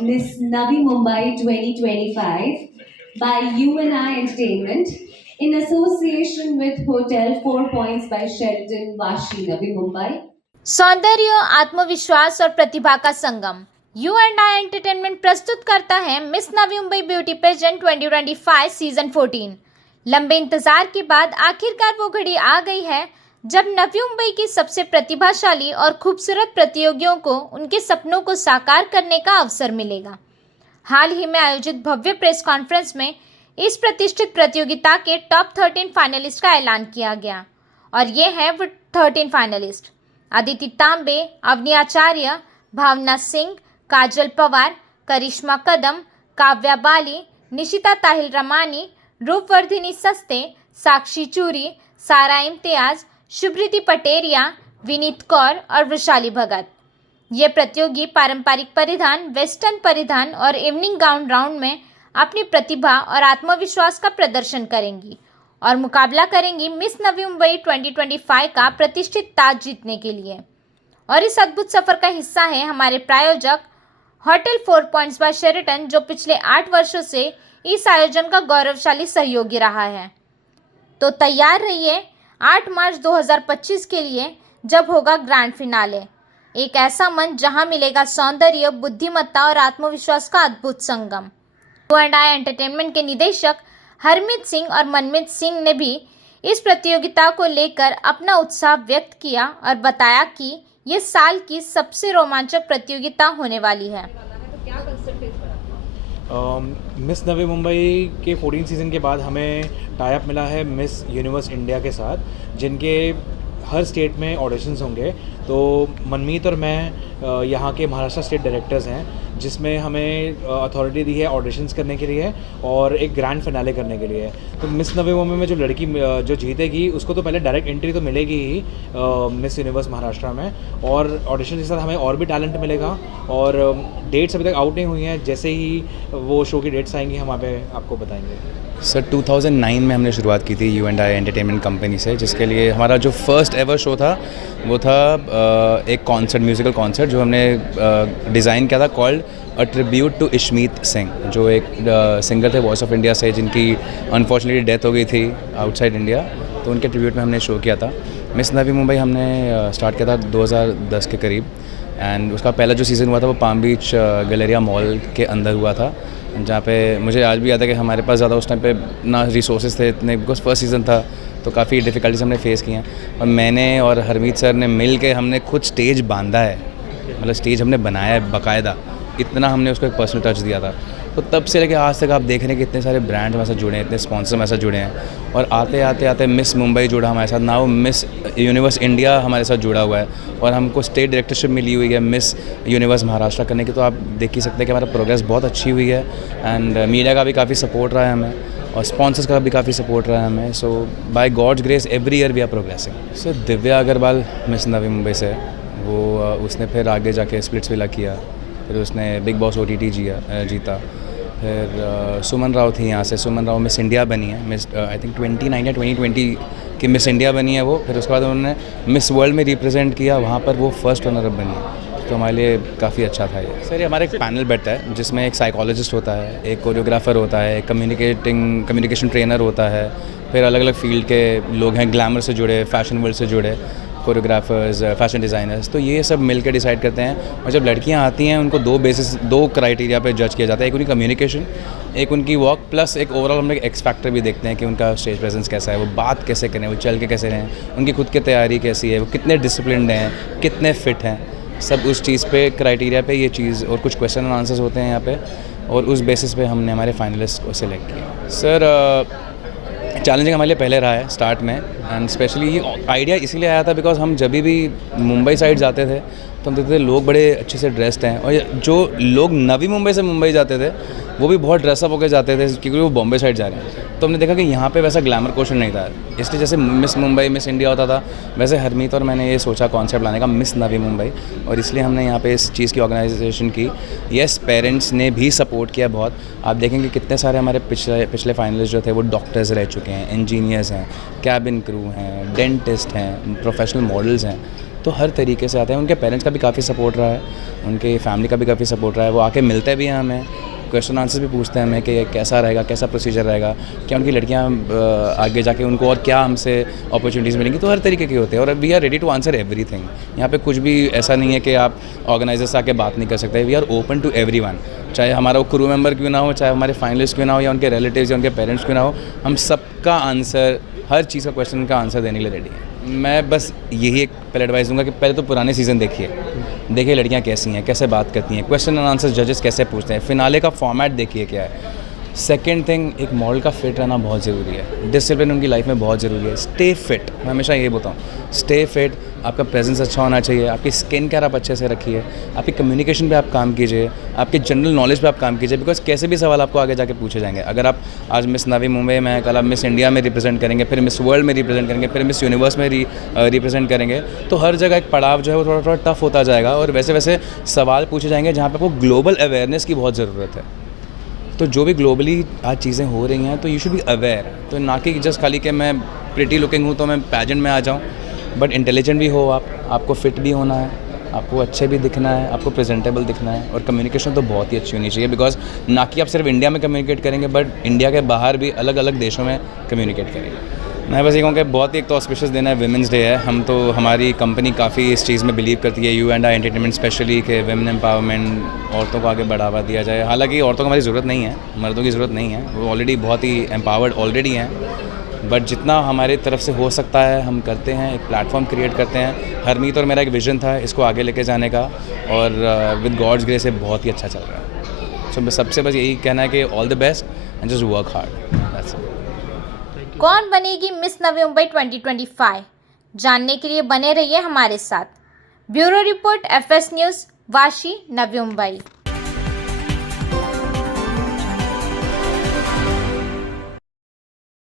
Miss Navi Mumbai 2025 by UNI Entertainment in association with Hotel 4 Points by Sheraton Vashi, Navi Mumbai. सौंदर्य, आत्मविश्वास और प्रतिभा का संगम U&I entertainment प्रस्तुत करता है miss Navi Mumbai beauty pageant 2025 season 14। लंबे इंतजार के बाद आखिरकार वो घड़ी आ गई है जब नवी मुंबई की सबसे प्रतिभाशाली और खूबसूरत प्रतियोगियों को उनके सपनों को साकार करने का अवसर मिलेगा। हाल ही में आयोजित भव्य प्रेस कॉन्फ्रेंस में इस प्रतिष्ठित प्रतियोगिता के टॉप 13 फाइनलिस्ट का ऐलान किया गया और ये हैं वो 13 फाइनलिस्ट: अदिति तांबे, अवनी आचार्य, भावना सिंह, काजल पवार, करिश्मा कदम, काव्या बाली, निशिता ताहिल रमानी, रूपवर्धिनी सस्ते, साक्षी चूरी, सारा इम्तियाज, शुभ्रिति पटेरिया, विनीत कौर और वृशाली भगत। ये प्रतियोगी पारंपरिक परिधान, वेस्टर्न परिधान और इवनिंग गाउन राउंड में अपनी प्रतिभा और आत्मविश्वास का प्रदर्शन करेंगी और मुकाबला करेंगी मिस नवी मुंबई 2025 का प्रतिष्ठित ताज जीतने के लिए। और इस अद्भुत सफर का हिस्सा है हमारे प्रायोजक होटल 4 पॉइंट्स बाय शेरेटन, जो पिछले 8 वर्षों से इस आयोजन का गौरवशाली सहयोगी रहा है। तो तैयार रहिए 8 मार्च 2025 के लिए, जब होगा ग्रैंड फिनाले। एक ऐसा मंच जहां मिलेगा सौंदर्य, बुद्धिमत्ता और आत्मविश्वास का अद्भुत संगम। U&I एंटरटेनमेंट के निदेशक हरमीत सिंह और मनमीत सिंह ने भी इस प्रतियोगिता को लेकर अपना उत्साह व्यक्त किया और बताया कि ये साल की सबसे रोमांचक प्रतियोगिता होने वाली है। मिस नवी मुंबई के 14 सीज़न के बाद हमें टाई अप मिला है मिस यूनिवर्स इंडिया के साथ, जिनके हर स्टेट में ऑडिशंस होंगे। तो मनमीत और मैं यहाँ के महाराष्ट्र स्टेट डायरेक्टर्स हैं, जिसमें हमें अथॉरिटी दी है ऑडिशंस करने के लिए और एक ग्रैंड फिनाले करने के लिए। तो मिस नवी मुंबई में जो लड़की जो जीतेगी उसको तो पहले डायरेक्ट एंट्री तो मिलेगी ही मिस यूनिवर्स महाराष्ट्र में, और ऑडिशन के साथ हमें और भी टैलेंट मिलेगा। और डेट्स अभी तक आउट नहीं हुई हैं, जैसे ही वो शो की डेट्स आएंगी हम वहाँ पे आपको बताएंगे। सर 2009 में हमने शुरुआत की थी U&I एंटरटेनमेंट कंपनी से, जिसके लिए हमारा जो फर्स्ट एवर शो था वो था एक कॉन्सर्ट, म्यूज़िकल कॉन्सर्ट जो हमने डिज़ाइन किया था, called a tribute to Ishmeet Singh, जो एक सिंगर थे वॉइस ऑफ इंडिया से, जिनकी अनफॉर्चुनेटली डेथ हो गई थी आउटसाइड इंडिया। तो उनके ट्रिब्यूट में हमने शो किया था। मिस नवी मुंबई हमने स्टार्ट किया था 2010 के करीब, एंड उसका पहला जो सीज़न हुआ था वो पाम बीच गैलेरिया मॉल के अंदर हुआ था, जहाँ पे मुझे आज भी याद है कि हमारे पास ज़्यादा उस टाइम पे ना रिसोर्सेज थे इतने, बिकॉज फर्स्ट सीज़न था, तो काफ़ी डिफ़िकल्टीज हमने फेस की हैं। और मैंने और हरमीत सर ने मिल के हमने खुद स्टेज बांधा है, मतलब स्टेज हमने बनाया है बाकायदा, इतना हमने उसको एक पर्सनल टच दिया था। तो तब से लेकर आज तक आप देख रहे हैं कि इतने सारे ब्रांड हमारे साथ जुड़े हैं, इतने स्पॉन्सर हमारे साथ जुड़े हैं, और आते आते आते मिस मुंबई जुड़ा हमारे साथ, नाउ मिस यूनिवर्स इंडिया हमारे साथ जुड़ा हुआ है, और हमको स्टेट डायरेक्टरशिप मिली हुई है मिस यूनिवर्स महाराष्ट्र करने की। तो आप देख ही सकते हैं कि हमारा प्रोग्रेस बहुत अच्छी हुई है, एंड मीडिया का भी काफ़ी सपोर्ट रहा है हमें, और स्पॉन्सर्स का भी काफ़ी सपोर्ट रहा है हमें। So by God's grace every year we are progressing. So Divya Agarwal miss Navi Mumbai से, वो उसने फिर आगे जाके स्प्लिट्सविला किया, फिर उसने बिग बॉस OTT जीता। फिर सुमन राव थी यहाँ से, सुमन राव मिस इंडिया बनी है, मिस आई थिंक 29 या 2020 की मिस इंडिया बनी है वो। फिर उसके बाद उन्होंने मिस वर्ल्ड में रिप्रेजेंट किया, वहाँ पर वो फर्स्ट रनर अप बनी है, तो हमारे लिए काफ़ी अच्छा था ये। सर ये हमारा एक पैनल बैठता है, जिसमें एक साइकोलॉजिस्ट होता है, एक कोरियोग्राफर होता है, एक कम्युनिकेशन ट्रेनर होता है, फिर अलग अलग फील्ड के लोग हैं, ग्लैमर से जुड़े, फैशन वर्ल्ड से जुड़े, कोरियोग्राफर्स, फैशन डिज़ाइनर्स, तो ये सब मिलकर डिसाइड करते हैं। और जब लड़कियां आती हैं उनको दो क्राइटेरिया पे जज किया जाता है, एक उनकी कम्युनिकेशन, एक उनकी वॉक, प्लस एक ओवरऑल हम लोग एक्स फैक्टर भी देखते हैं कि उनका स्टेज प्रेजेंस कैसा है, वो बात कैसे करें, वो चल के कैसे रहें, उनकी खुद की तैयारी कैसी है, वो कितने डिसिप्लिन्ड हैं, कितने फिट हैं, सब उस चीज़ पे क्राइटेरिया पे ये चीज़, और कुछ क्वेश्चन एंड आंसर्स होते हैं यहाँ पे, और उस बेसिस पे हमने हमारे फाइनलिस्ट को सिलेक्ट किया। सर चैलेंजिंग हमारे लिए पहले रहा है स्टार्ट में, एंड स्पेशली ये आइडिया इसीलिए आया था बिकॉज हम जब भी मुंबई साइड जाते थे तो हम देखते थे लोग बड़े अच्छे से ड्रेस्ड हैं, और जो लोग नवी मुंबई से मुंबई जाते थे वो भी बहुत ड्रेसअप होकर जाते थे क्योंकि वो बॉम्बे साइड जा रहे हैं। तो हमने देखा कि यहाँ पे वैसा ग्लैमर क्वेश्चन नहीं था, इसलिए जैसे मिस मुंबई, मिस इंडिया होता था, वैसे हरमीत और मैंने ये सोचा कॉन्सेप्ट लाने का मिस नवी मुंबई, और इसलिए हमने यहाँ पे इस चीज़ की ऑर्गेनाइजेशन की। येस, पेरेंट्स ने भी सपोर्ट किया बहुत। आप देखेंगे कितने सारे हमारे पिछले फाइनलिस्ट जो थे वो डॉक्टर्स रह चुके हैं, इंजीनियर्स हैं, कैबिन क्रू हैं, डेंटिस्ट हैं, प्रोफेशनल मॉडल्स हैं, तो तो हर तरीके से आते हैं। उनके पेरेंट्स का भी काफ़ी सपोर्ट रहा है, उनके फैमिली का भी काफ़ी सपोर्ट रहा है। वो आके मिलते भी हैं हमें, क्वेश्चन आंसर भी पूछते हैं हमें कि कैसा रहेगा, कैसा प्रोसीजर रहेगा, क्या उनकी लड़कियां आगे जाके उनको और क्या हमसे अपॉर्चुनिटीज़ मिलेंगी। तो हर तरीके के होते हैं और we are ready to answer everything. यहाँ पे कुछ भी ऐसा नहीं है कि आप ऑर्गेनाइजर से आके बात नहीं कर सकते। We are open to everyone, चाहे हमारा वो क्रू मेंबर क्यों ना हो, चाहे हमारे फाइनलिस्ट क्यों ना हो, या उनके रिलेटिव्स या उनके पेरेंट्स क्यों ना हो, हम सबका आंसर, हर चीज़ का क्वेश्चन का आंसर देने के लिए रेडी हैं। मैं बस यही एक पहले एडवाइस दूंगा कि पहले तो पुराने सीज़न देखिए लड़कियां कैसी हैं, कैसे बात करती हैं, क्वेश्चन एंड आंसर जजेस कैसे पूछते हैं, फिनाले का फॉर्मेट देखिए क्या है। सेकेंड थिंग, एक मॉडल का फिट रहना बहुत ज़रूरी है। डिसिप्लिन उनकी लाइफ में बहुत ज़रूरी है। स्टे फिट, मैं हमेशा ये बताऊँ, स्टे फिट। आपका प्रेजेंस अच्छा होना चाहिए, आपकी स्किन केयर आप अच्छे से रखिए, आपकी कम्युनिकेशन पे आप काम कीजिए, आपके जनरल नॉलेज पे आप काम कीजिए, बिकॉज कैसे भी सवाल आपको आगे जाके पूछे जाएंगे। अगर आप आज मिस नवी मुंबई में, कल आप मिस इंडिया में रिप्रेजेंट करेंगे, फिर मिस वर्ल्ड में रिप्रेजेंट करेंगे, फिर मिस यूनिवर्स में रिप्रेजेंट करेंगे, तो हर जगह एक पड़ाव जो है वो थोड़ा टफ होता जाएगा और वैसे वैसे सवाल पूछे जाएंगे जहाँ पर आपको ग्लोबल अवेयरनेस की बहुत ज़रूरत है। तो जो भी ग्लोबली आज चीज़ें हो रही हैं तो यू शुड बी अवेयर। तो ना कि जस्ट खाली कि मैं प्रिटी लुकिंग हूँ तो मैं पैजेंट में आ जाऊँ, बट इंटेलिजेंट भी हो, आपको फिट भी होना है, आपको अच्छे भी दिखना है, आपको प्रेजेंटेबल दिखना है, और कम्युनिकेशन तो बहुत ही अच्छी होनी चाहिए। बिकॉज ना कि आप सिर्फ इंडिया में कम्युनिकेट करेंगे, बट इंडिया के बाहर भी अलग अलग देशों में कम्युनिकेट करेंगे। मैं बस ये कहूँ कि बहुत ही एक तो ऑस्पिशियस दिन है, विमेंस डे है। हम तो, हमारी कंपनी काफ़ी इस चीज़ में बिलीव करती है, U&I एंटरटेनमेंट स्पेशली, कि वेमेन एम्पावरमेंट, औरतों को आगे बढ़ावा दिया जाए। हालांकि औरतों को हमारी ज़रूरत नहीं है, मर्दों की ज़रूरत नहीं है, वो ऑलरेडी बहुत ही एम्पावर्ड ऑलरेडी हैं, बट जितना हमारे तरफ से हो सकता है हम करते हैं, एक प्लेटफॉर्म क्रिएट करते हैं। हरमीत और मेरा एक विजन था इसको आगे लेके जाने का, और विद गॉड्स ग्रेस से बहुत ही अच्छा चल रहा है। सो सबसे बस यही कहना है कि all the best and just work hard, that's it. कौन बनेगी मिस नवी मुंबई 2025? जानने के लिए बने रहिए हमारे साथ। Bureau report FS news, Vashi, Navi Mumbai.